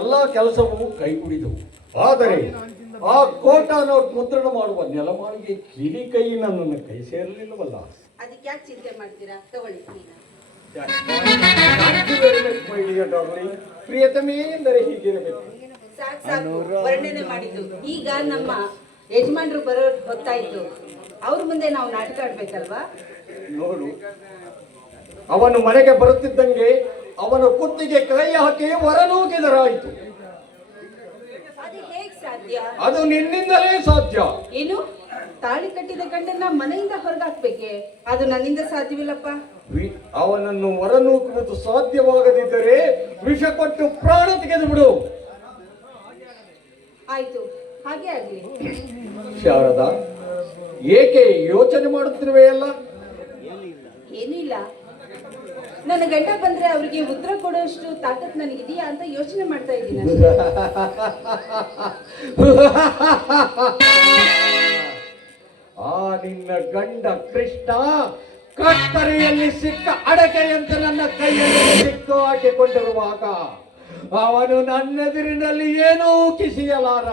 ಎಲ್ಲ ಕೆಲಸವೂ ಕೈಗೂಡಿದವು. ಆದರೆ ಆ ಕೋಟಾ ನೋಟ್ ಮುದ್ರಣ ಮಾಡುವ ನೆಲಮಾಳಿಗೆ ಕಿಡಿ ಕೈ ನನ್ನನ್ನು ಕೈ ಸೇರಲಿಲ್ಲವಲ್ಲ. ಅದಕ್ಕೆ ಯಾಕೆ ಚಿಂತೆ ಮಾಡ್ತೀರಾ? ತಗೊಳ್ಳಿ. ಪ್ರಿಯತಮೇ ಎಂದರೆ ಹೀಗಿರಬೇಕು. ಸಾಕು ಸಾಕು ವರ್ಣನೆ ಮಾಡಿದ್ದು. ಈಗ ನಮ್ಮ ಯಜಮಾನ್ರು ಬರೋ ಹೊತ್ತಾಯ್ತು. ಅವ್ರ ಮುಂದೆ ನಾವು ನಾಟಕ ಆಡ್ಬೇಕಲ್ವಾ? ನೋಡು, ಅವನು ಮನೆಗೆ ಬರುತ್ತಿದ್ದಂಗೆ ಅವನ ಕುತ್ತಿಗೆ ಕೈ ಹಾಕಿ ಹೊರನೂಕಿದರಾಯಿತು. ಅದು ಹೇಗ್ ಸಾಧ್ಯ? ಅದು ನಿನ್ನಿಂದಲೇ ಸಾಧ್ಯ. ಏನು? ತಾಳಿ ಕಟ್ಟಿದ ಗಂಡನ್ನ ಮನೆಯಿಂದ ಹೊರಗಾಕ್ಬೇಕೆ? ಅದು ನನ್ನಿಂದ ಸಾಧ್ಯವಿಲ್ಲಪ್ಪ. ಅವನನ್ನು ಹೊರನೂಕುವುದು ಸಾಧ್ಯವಾಗದಿದ್ದರೆ ವಿಷ ಕೊಟ್ಟು ಪ್ರಾಣ ತೆಗೆದು ಬಿಡು. ಆಯ್ತು, ಹಾಗೆ ಆಗ್ಲಿ. ಶಾರದಾ, ಏಕೆ ಯೋಚನೆ ಮಾಡುತ್ತಿರುವೆಯಲ್ಲ? ಏನೂ ಇಲ್ಲ. ನನ್ನ ಗಂಡ ಬಂದ್ರೆ ಅವ್ರಿಗೆ ಉತ್ತರ ಕೊಡುವಷ್ಟು ತಾಕತ್ ನನಗಿದೆಯಾ ಅಂತ ಯೋಚನೆ ಮಾಡ್ತಾ ಇದ್ದೀನಿ. ಆ ನಿನ್ನ ಗಂಡ ಕೃಷ್ಣ ಕತ್ತರಿಯಲ್ಲಿ ಸಿಕ್ಕ ಅಡಕೆಯಂತೆ ನನ್ನ ಕೈಯಲ್ಲಿ ಸಿಕ್ಕು ಹಾಕಿಕೊಂಡಿರುವಾಗ ಅವನು ನನ್ನೆದುರಿನಲ್ಲಿ ಏನೂ ಕಿಸಿಯಲಾರ.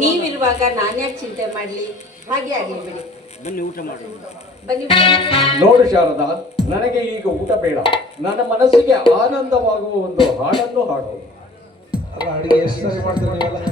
ನೀವಿರುವಾಗ ನಾನ್ಯಾಕೆ ಚಿಂತೆ ಮಾಡ್ಲಿ? ಹಾಗೆ ಆಗ್ಲಿ ಬಿಡಿ. ಬನ್ನಿ ಊಟ ಮಾಡಿ. ಬನ್ನಿ. ನೋಡು ಶಾರದಾ, ನನಗೆ ಈಗ ಊಟ ಬೇಡ. ನನ್ನ ಮನಸ್ಸಿಗೆ ಆನಂದವಾಗುವ ಒಂದು ಹಾಡನ್ನು ಹಾಡು. ಅಲ್ಲ, ಅಡಿಗೆ ಎಷ್ಟು ಸರಿ ಮಾಡ್ತೀರಿ ನೀವೆಲ್ಲ?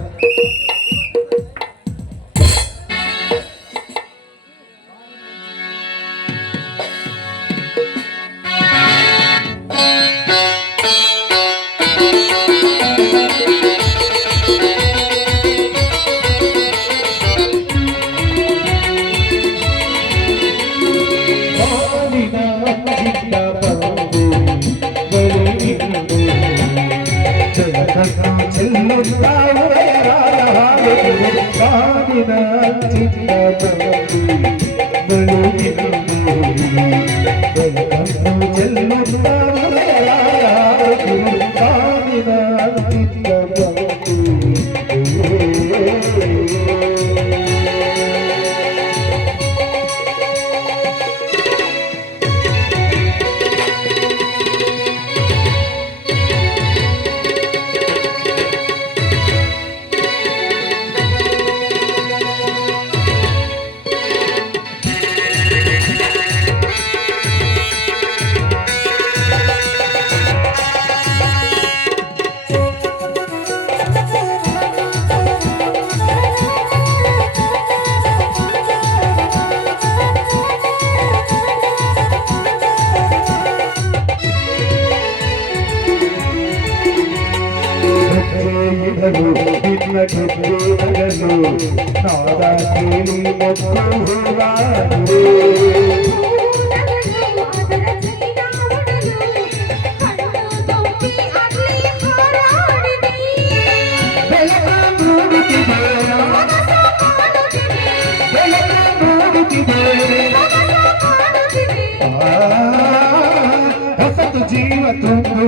ಜೀವ ತುಂಬು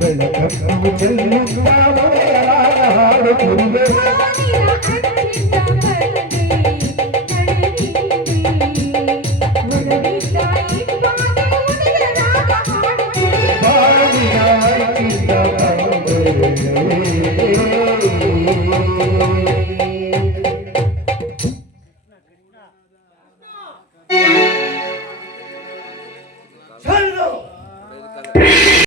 ಬೆಳಕನ್ನು ಚೆಲ್ಲುತ್ತಾ ಒಡೆಯರಾಗ ಹಾಡುತ್ತಿರುವೆ ಬಾಳಿನ ಅರಿವಿಂದ ಬಂದೆ. ಚಂದ್ರು